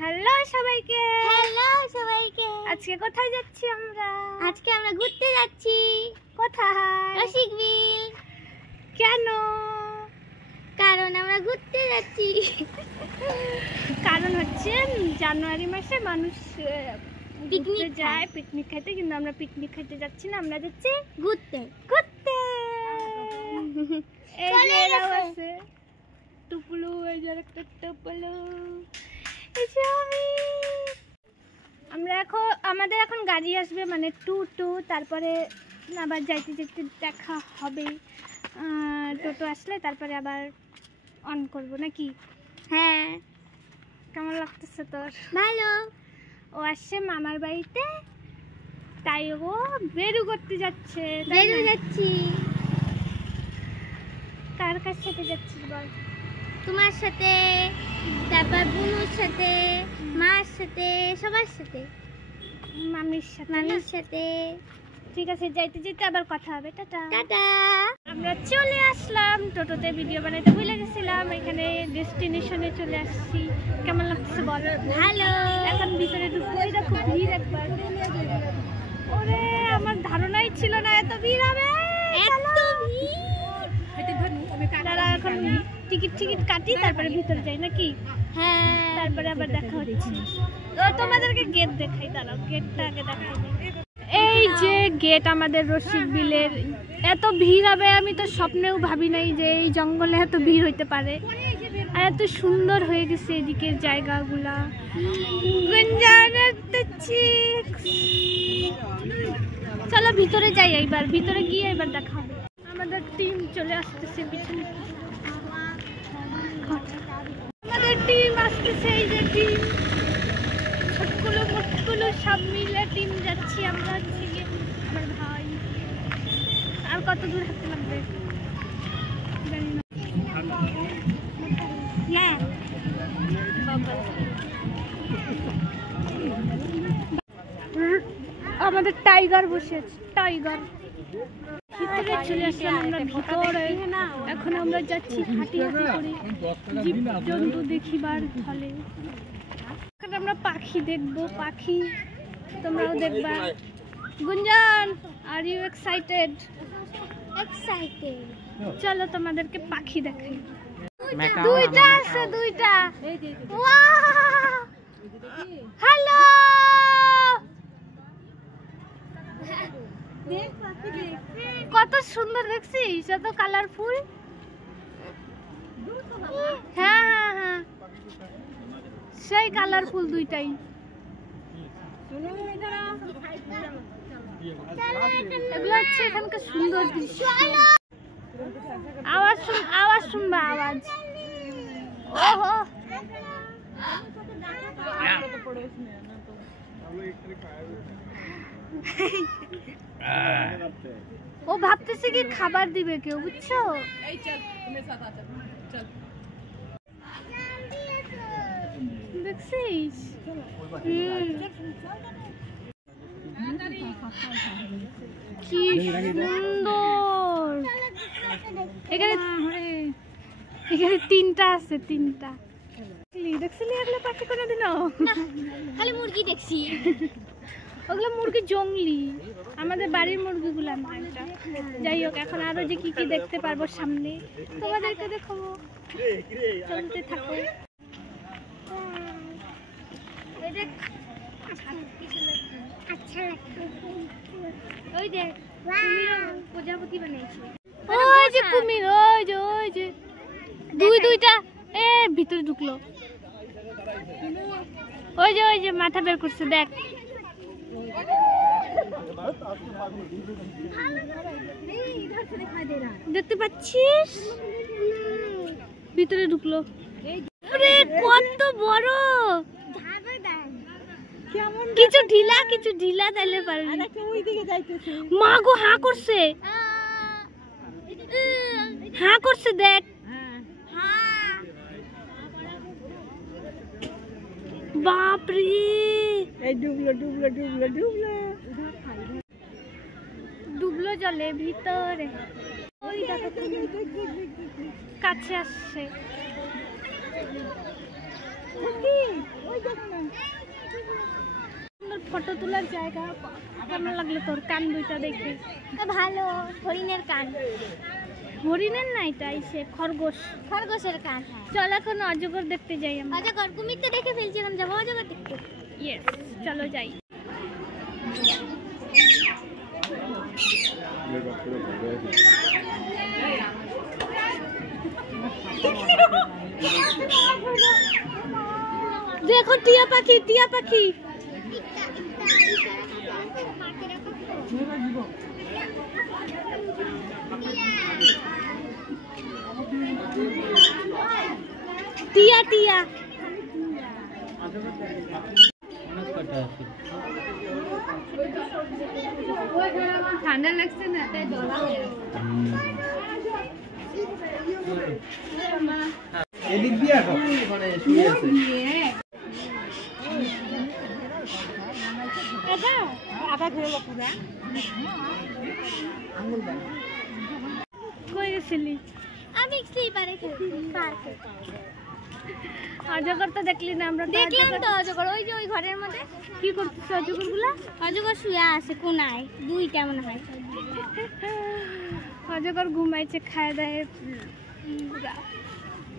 Hello সবাইকে। Hello সবাইকে। আজকে কোথায় যাচ্ছি আমরা? আজকে আমরা ঘুরতে যাচ্ছি। কোথায়? রসিকবিল। কেন? কারণ আমরা ঘুরতে যাচ্ছি। কারণ হচ্ছে জানুয়ারি মাসে মানুষ পিকনিক যায়, পিকনিক খেতে, কিন্তু আমরা পিকনিক খেতে যাচ্ছি না, আমরা যাচ্ছি ঘুরতে। ঘুরতে। এই যে এরাও আছে, টুপলু, এই যে একটা টুপলু, এই যে আমরা আমাদের এখন গাড়ি আসবে, মানে টু তারপরে আবার যাইতে যেতে দেখা হবে। টোটো আসলে তারপরে আবার অন করব নাকি? হ্যাঁ। কেমন লাগতেছে তোর? ভালো। ও আসছে মামার বাড়িতে, তাই ও বেরু করতে যাচ্ছে। বেরু যাচ্ছি। কার কার সাথে যাচ্ছিস বল? তোমার সাথে, তারপর বুনুর সাথে, মার সাথে, সবার সাথে, মামির সাথে। মামির সাথে। ঠিক আছে, যাইতে যেতে আবার কথা হবে। Tata tata. আমরা চলে আসলাম, টোটোতে ভিডিও বানাইতে ভুলে গেছিলাম, এখানে ডেস্টিনেশনে চলে আসছি। কেমন লাগছে বল? ভালো। এখন ভিতরে ঢুকবো। এটা খুব ভিড় একবার। ওরে, আমার ধারণাই ছিল না এত ভিড় হবে। এত ভিড়। তারা এখন টিকিট কাটি, তারপরে ভিতরে যাই নাকি? হ্যাঁ। তারপরে আবার দেখা হচ্ছে। তোমাদেরকে গেট দেখাই, দাঁড়াও, গেটটা আগে দেখাই। এই যে গেট আমাদের রসিকবিলের। এত ভিড় হবে আমি তো স্বপ্নেও ভাবি নাই যে এই জঙ্গলে এত ভিড় হইতে পারে, আর এত সুন্দর হয়ে গেছে এদিকের জায়গাগুলা। চলো ভিতরে যাই, এইবার ভিতরে গিয়ে এবার দেখা হবে। আমাদের টিম চলে আসতেছে পিছনে, আমাদের টিম আসতেছে। এই যে টিম, ছোটগুলো মোটগুলো সব মিলে টিম যাচ্ছি আমরা। হচ্ছে গিয়ে আমার ভাই। আর কত দূর হাঁটতে লাগবে জানি না। হ্যাঁ, আমাদের টাইগার বসে আছে, টাইগার। ভিতরে চলে আসলাম আমরা ভিতরে। এখন আমরা যাচ্ছি হাঁটি করে জীবজন্তু দেখিবার ফলে। এখন আমরা পাখি দেখবো, পাখি তোমরাও দেখবা। গুঞ্জন, আর ইউ এক্সাইটেড? এক্সাইটেড। চলো তোমাদেরকে পাখি দেখাই। দুইটা আছে, দুইটা। Wow, hello. কত সুন্দর দেখছিস, এত কালারফুল। হ্যাঁ হ্যাঁ হ্যাঁ, সেই কালারফুল দুইটাই। এগুলো হচ্ছে এখানকার সুন্দর দৃশ্য। আওয়াজ শুনবা, আওয়াজ। ওহো, ও ভাবতেছে কি খাবার দিবে কেউ, বুঝছো? দেখছিস কি সুন্দর। এখানে তিনটা আছে, তিনটা। দেখছিলি এগুলো পাখি কোনোদিনও? খালি মুরগি দেখছি। ওগুলো মুরগি জংলি, আমাদের বাড়ির মুরগিগুলো না এটা। যাই হোক, এখন আরো যে কি কি দেখতে পারবো সামনে তোমাদেরকে দেখাবো। চলতে থাকো। ওই দেখ, প্রজাপতি বানিয়েছে। ওই যে কুমির, ওই যে দুইটা। এ ভিতরে ঢুকলো। ওই যে মাথা বের করছে, দেখ। দেখতে পাচ্ছিস? ভিতরে ঢুকলো। কত বড়। কিছু ঢিলা তাইলে পারে। মা গো, হাঁ করছে, হাঁ করছে, দেখ। বাপরে, ডুবলো জলে ভিতরে। ওই দেখো কাছে আসছে। ফটো তোলার জায়গা। কেমন লাগলো তোর কান দুইটা দেখে? ভালো, হরিণের কান। হরিণের না, এটা সে খরগোশ, খরগোশের কান। চল এখন অজগর দেখতে যাই আমরা। অজগর, কুমির তো দেখে ফেলছি, এখন যাবো অজগর দেখতে। ইয়েস, চলো যাই। দেখো টিয়া পাখি, টিয়া পাখি। টিয়া টিয়া ঠান্ডা লাগছে না, তাই দোলা এদিক দিয়ে আসো, ওখানে শুয়ে আছে। কই গেছিলি? আমি স্লিপারে খেলছি পার্কে। অজগর তো দেখলি না আমরা? দেখলাম তো অজগর, ওই যে ওই ঘরের মধ্যে। কি করতেছে অজগর গুলা? অজগর শুয়ে আছে কোনায়, দুইটা মনে হয়। অজগর ঘুমাইছে, খায় দায়।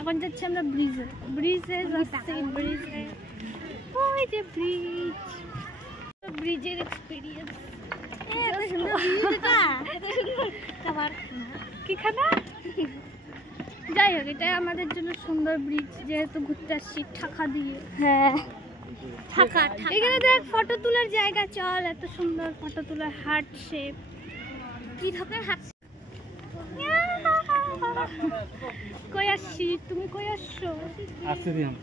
এখন যাচ্ছি আমরা ব্রিজে। ব্রিজে যাচ্ছি, ব্রিজে। ওই যে ব্রিজ, ব্রিজের এক্সপিরিয়েন্স। কি খানা? যাই হোক, এটা আমাদের জন্য সুন্দর ব্রিজ, যেহেতু ঘুরতে আসছি ঠাকা দিয়ে। হ্যাঁ, ঠাকা। এখানে দেখ ফটো তোলার জায়গা। চল, এত সুন্দর ফটো তোলার হার্ট শেপ। কি ধরনের হাত? কই আসছি? তুমি কই আসছো? আসছে দিম।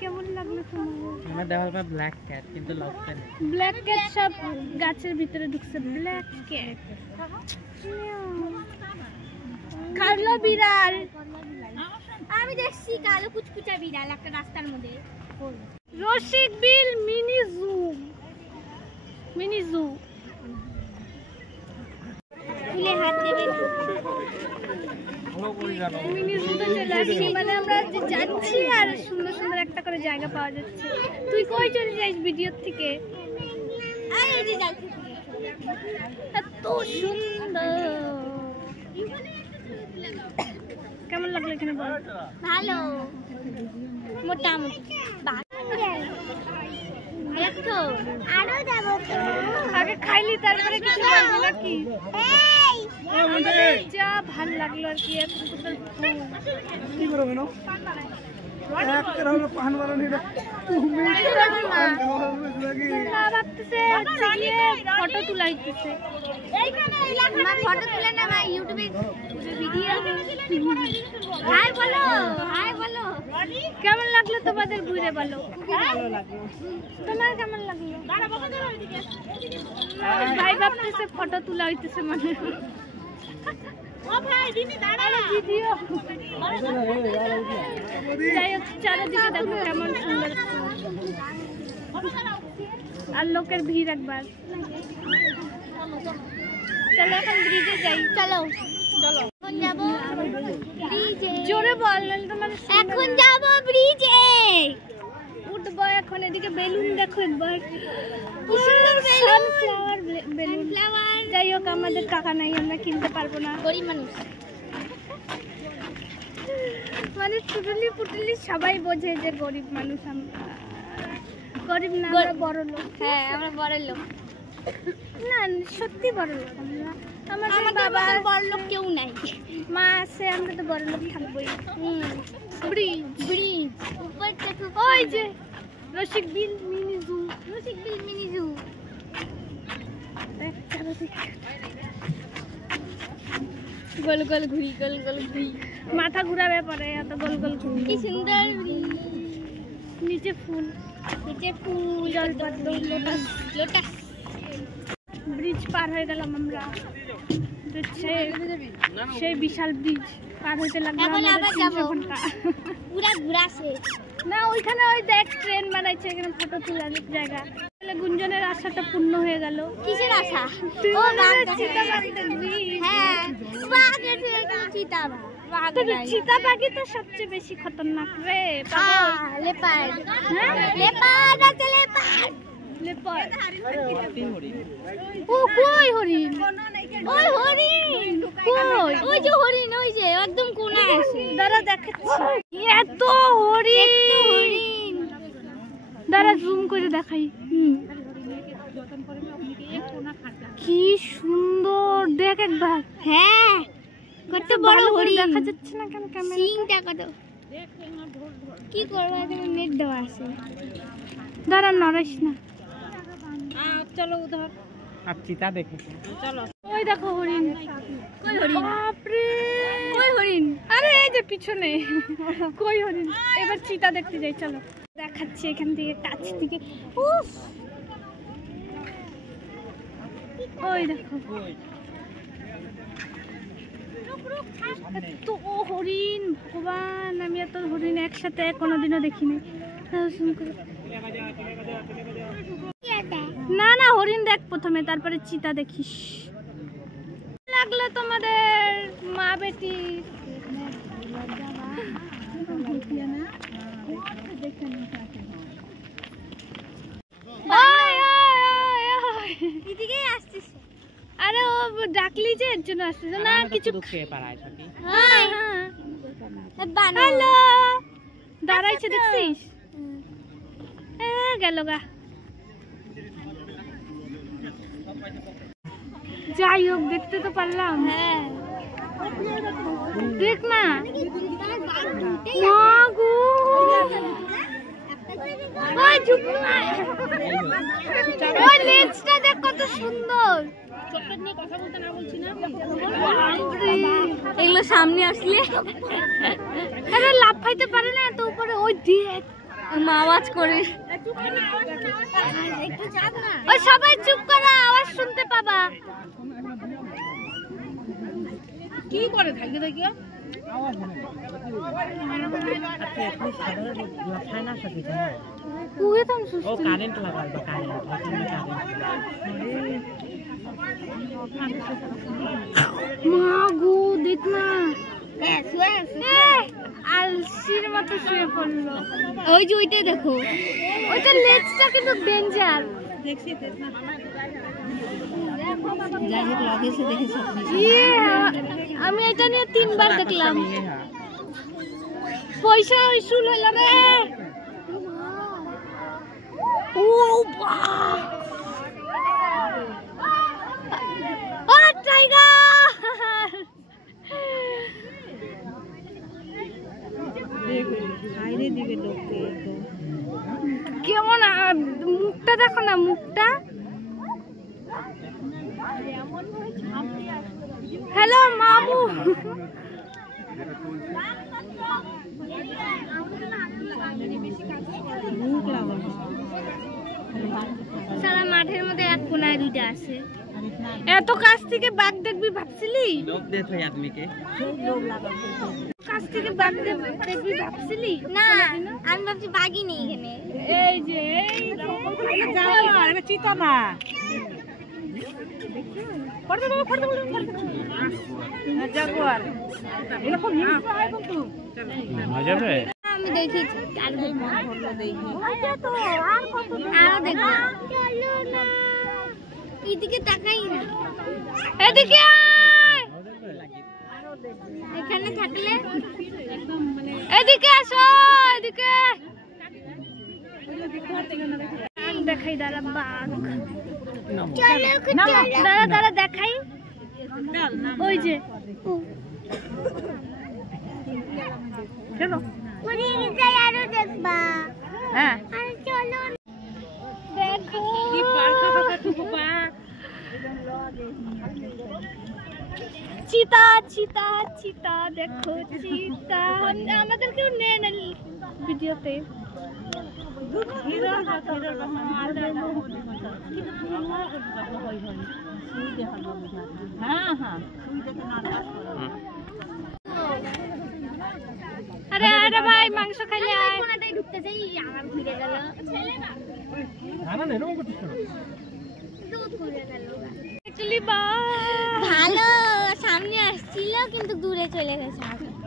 কেমন লাগলো তোমার? আমরা দেখার পর ব্ল্যাক ক্যাট, কিন্তু লকটা নেই। ব্ল্যাক ক্যাট সব গাছের ভিতরে ঢুকছে। ব্ল্যাক ক্যাট, কালো বিড়াল। আমি দেখছি কালো কুচকুচা বিড়াল একটা রাস্তার মধ্যে। রসিক বিল মিনি জু, মিনি জু। ফুলে হাত দেবে। মিনি জুতে চলে আসছি, মানে আমরা যে যাচ্ছি আর সুন্দর সুন্দর একটা করে জায়গা পাওয়া যাচ্ছে। তুই কই চলে যাইস ভিডিওর থেকে? আর এই যে যাচ্ছি, এত সুন্দর। কেমন লাগলো এখানে বল? ভালো, মোটামুটি। দেখো আরো যাবো। আগে খাইলি তারপরে কিছু বলবি নাকি? যা ভাল লাগলো আর কি। এত সুন্দর কি করবে না? একটা হলো পান বানানি না। ফটো তুলাইতেছে। ফটো তুলে না ভাই, ইউটিউবে ভিডিও। হাই বলো, হাই বলো। কেমন লাগলো তোমাদের ঘুরে বলো? তোমার কেমন লাগলো? ভাই ভাবতেছে ফটো তোলা হইতেছে মানে। ভিডিও। যাই হোক, চারিদিকে দেখো কেমন সুন্দর। আর লোকের ভিড় একবার। চলো এখন ব্রিজে যাই। চলো চলো, এখন যাবো ব্রিজে। জোরে বল, নাহলে তোমার এখন যাবো ব্রিজে। উঠবো এখন। এদিকে বেলুন দেখো একবার, কি সুন্দর বেলুন। Sunflower balloon. ফ্লাওয়ার। যাই হোক, আমাদের টাকা নাই, আমরা কিনতে পারবো না। গরিব মানুষ। মানে টুটুলি পুটুলি সবাই বোঝে যে গরিব মানুষ আমরা। গরিব না, আমরা বড় লোক। হ্যাঁ, আমরা বড় লোক। না, সত্যি বড় লোক আমরা। আমাদের আমাদের বাবা মতো বড় লোক কেউ নাই। মা আছে, আমরা তো বড় লোক থাকবোই। ব্রিজ, ব্রিজ উপর থেকে। ওই যে রসিক বিল মিনি জু। রসিক বিল মিনি জু। গোল গোল ঘুরি, গোল গোল ঘুরি। মাথা ঘুরাবে পরে, এত গোল গোল ঘুরি। কি সুন্দর ব্রিজ। নিচে ফুল, নিচে ফুল, জল পদ্ম, লোটাস। লোটাস। ব্রিজ পার হয়ে গেলাম আমরা। সেই বিশাল ব্রিজ পার হইতে লাগলো এখন আমাদের আবার 300 যাবো। ঘন্টা। পুরা ঘুরা শেষ। না, ওইখানে ওই দেখ ট্রেন বানাইছে, এখানে ফটো তোলার জায়গা। তাহলে গুঞ্জনের আশাটা পূর্ণ হয়ে গেল। কিসের আশা? তুই ও মনে বাঘ হয় দেখা চিতা গেল। বাঘ দেখবি। হ্যাঁ, বাঘ দেখে চিতা বাঘ। চিতা পাখি তো সবচেয়ে বেশি খতরনাক রে। লেপার্ড, লেপার্ড আছে, লেপার্ড। লেপার্ড। ও কই হরিণ? ওই হরিণ কই? ওই যে হরিণ, ওই যে একদম কোনায় আছে। দাঁড়া দেখাচ্ছি। এত হরিণ। দাঁড়া জুম করে দেখাই। কি সুন্দর দেখ একবার। হ্যাঁ, কত বড় হরিণ। দেখা যাচ্ছে না কেন ক্যামেরা? সিংটা কত। কি করব, এখানে নেট দেওয়া আছে। দাঁড়া নড়াইস না। চলো উধর। আর চিতা দেখো। চলো। ওই দেখো হরিণ। কই হরিণ? বাপরে। কই হরিণ? আরে এই যে পিছনে। কই হরিণ? এবার চিতা দেখতে যাই চলো। দেখাচ্ছি এখান থেকে কাছ থেকে। উফ। ওই দেখো। এত হরিণ, ভগবান, আমি এত হরিণ একসাথে কোনোদিনও দেখিনি। না না, হরিণ দেখ প্রথমে, তারপরে চিতা দেখিস। লাগলো তোমাদের মা বেটি। এদিকেই আসছিস। আরে ও ডাকলি যে এর জন্য আসছে না কিছু। হ্যাঁ, হ্যালো, দাঁড়াইছে দেখছিস? গেল গা। যাই হোক, দেখতে তো পারলাম। হ্যাঁ, দেখ না। ওই লেজটা দেখ কত সুন্দর। এগুলো সামনে আসলে আরে লাফাইতে পারে না এত উপরে। ওই দেখ আওয়াজ করে। ওই সবাই চুপ করো, আওয়াজ শুনতে পাবা। কি করে থাকি দেখি মা গো, দেখ না আলসির মতো শুয়ে পড়লো। ওই যে ওইটাই দেখো, ওইটা লেজটা কিন্তু ডেঞ্জার। আমি এটা নিয়ে 3 বার দেখলাম। পয়সা ইস্যু হলো রে। ও টাইগার। কেমন মুখটা দেখো না, মুখটা। হ্যালো মামু। সারা মাঠের মধ্যে এক কোনায় দুইটা আছে। এত কাছ থেকে বাঘ দেখবি ভাবছিলি? কাছ থেকে বাঘ দেখবি ভাবছিলি? না, আমি ভাবছি বাঘই নেই এখানে। এই যে চিতা না। আমি দেখেছি, আরো দেখবো। এদিকে তাকাই না, এদিকে আয়। এখানে থাকলে এদিকে আসো, এদিকে দেখাই। দাঁড়া বাঘ, দাঁড়া দাঁড়া দেখাই। ওই যে আরো দেখবা। হ্যাঁ, চলো দেখো চিতা, চিতা, চিতা, দেখো চিতা। আমাদের কেউ নেয় না ভিডিওতে। আরে আরে ভাই, মাংস খাইলে আয়। কোনাটাই ঢুকতে চাই, আমার ঘুরে গেল। দুধ ঘুরে গেল। Actually, bye. ভালো, সামনে আসছিল কিন্তু দূরে চলে গেছে।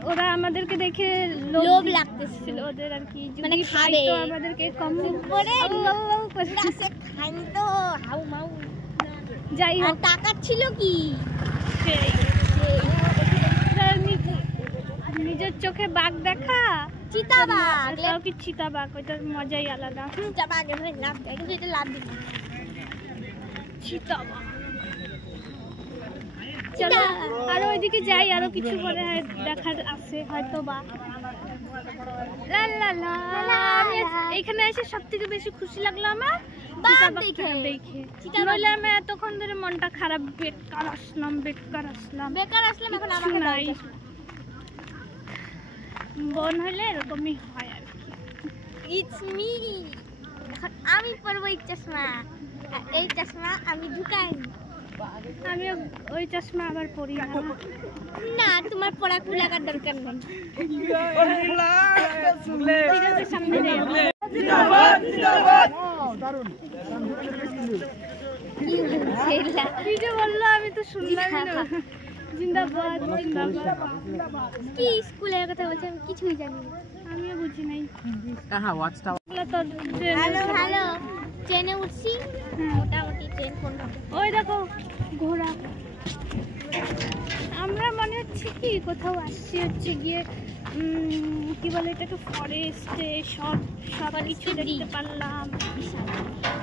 ওরা আমাদেরকে দেখে লোভ লাগতেছিল ওদের আর কি, মানে যদি খাবে। খাইতো আমাদেরকে কম করে করে। খাইনি তো হাউ মাউ। যাই আর হোক, টাকা ছিল কি নিজের চোখে বাঘ দেখা, চিতাবাঘ। তাও কি চিতাবাঘ, ওইটার মজাই আলাদা। চিতাবাঘের ভাই লাভ দেয়, কিন্তু এটা লাভ দিই না। চিতাবাঘ। চলো আরো ওইদিকে যাই, আরো কিছু করে দেখার আছে হয়তো বা। লা লা লা। আমি এখানে এসে সব থেকে বেশি খুশি লাগলো আমার বাঘ চিতাবাঘটা দেখে। দেখে। চিতাবাঘ। নইলে আমি এতক্ষণ ধরে মনটা খারাপ, বেকার আসলাম। বেকার আসলাম, এখন কিচ্ছু আমাকে নাই। নাই। বন হলে এরকমই হয় আর কি। It's me. এখন আমি পরবো এই চশমা, আর এই চশমা আমি ঢুকাই। আমি ওই চশমা আবার পরি না। না, তোমার পড়া লাগার দরকার নেই। ঠিক আছে, সামনে যাই। কি বলছে এলা? কি যে বললো আমি তো শুনলাম না। জিন্দাবাদ জিন্দাবাদ। কি স্কুলের কথা বলছে আমি কিছুই জানি না। আমিও বুঝি নাই। कहाँ वॉच टावर এগুলো তো ট্রেনে হ্যালো উঠে- হ্যালো, ট্রেনে উঠছি। হ্যাঁ। মোটামুটি ট্রেন কোন ওই দেখো ঘোড়া। আমরা মনে হচ্ছে কি কোথাও আসছি, হচ্ছে গিয়ে কি বলে এটাকে, ফরেস্টে সব কিছু দেখতে পারলাম।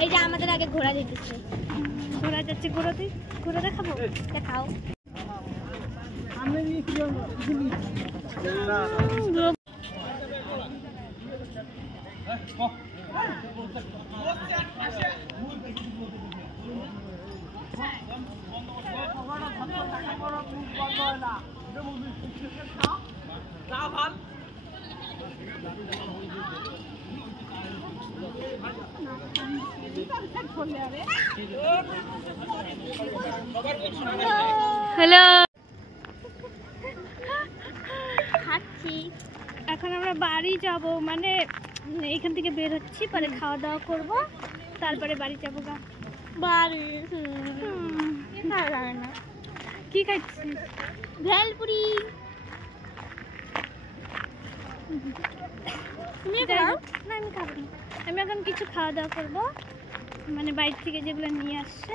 এই যে আমাদের আগে ঘোড়া যেতেছে, ঘোড়া যাচ্ছে, ঘোড়া দেখাবো। দেখাও। হ্যালো, খাচ্ছি। এখন আমরা বাড়ি যাব, মানে এখান থেকে বের হচ্ছি, পরে খাওয়া দাওয়া করব, তারপরে বাড়ি যাবো গা। বাড়ি ভালো লাগে না। কি খাচ্ছিস? ভেলপুরি। তুমি যাই খাও? হোক, না আমি খাবো না। আমি এখন কিছু খাওয়া দাওয়া করবো, মানে বাইরে থেকে যেগুলো নিয়ে আসছে,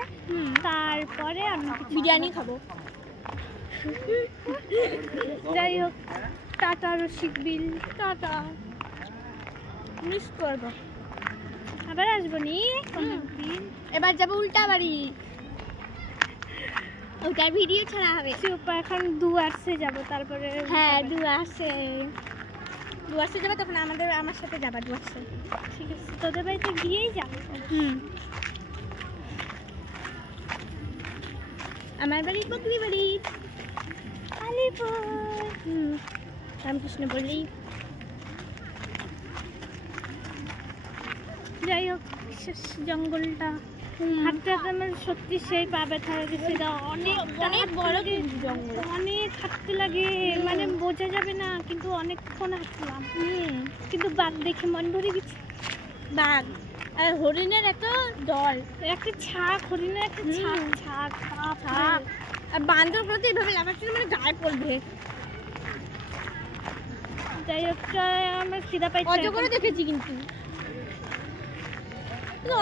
তারপরে আমি কিছু বিরিয়ানি খাবো। যাই হোক, টাটা রসিক বিল, টাটা। মিস করবো। আবার আসবো নি কোনো দিন। এবার যাবো উল্টা বাড়ি, ওটার ভিডিও ছাড়া হবে। চুপ, এখন ডুয়ার্সে যাব, তারপরে হ্যাঁ, ডুয়ার্সে যাবে, তখন আমার সাথে যাবা ডুয়ার্সে। ঠিক আছে, তোদের বাড়িতে গিয়েই যাবো। আমার বাড়ি বকরি বাড়ি, আলিপুর। রামকৃষ্ণ বললেই। যাই হোক, শেষ জঙ্গলটা হাঁটতে হাঁটতে আমার সত্যি সেই পা ব্যথা হয়ে গেছে। অনেক বড় কিন্তু জঙ্গল। অনেক হাঁটতে লাগে, মানে বোঝা যাবে না, কিন্তু অনেকক্ষণ হাঁটলাম। কিন্তু বাঘ দেখে মন ভরে গেছে। বাঘ আর হরিণের এত দল, একটা ছাক, হরিণের একটা ছাক। আর বান্দরগুলো তো এইভাবে লাফাচ্ছিল, মানে গায়ে পড়বে। যাই হোক, আমার খিদা পাইছে। অজগরও দেখেছি, কিন্তু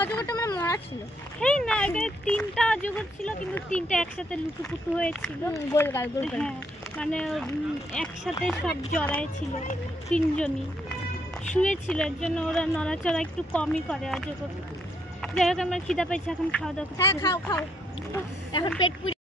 অজগরটা আমার মরা ছিল। হেই না, এখানে 3টা অজগর ছিল, কিন্তু 3টা একসাথে লুটুপুটু হয়েছিল। গোলগাল হ্যাঁ, মানে একসাথে সব জড়ায় ছিল, 3জনই শুয়েছিল, এর জন্য ওরা নড়াচড়া একটু কমই করে অজগর। যাই হোক, আমার খিদা পাইছে, এখন খাওয়া দাওয়া করতে হ্যাঁ, হবে। খাও। এখন পেট পুড়ে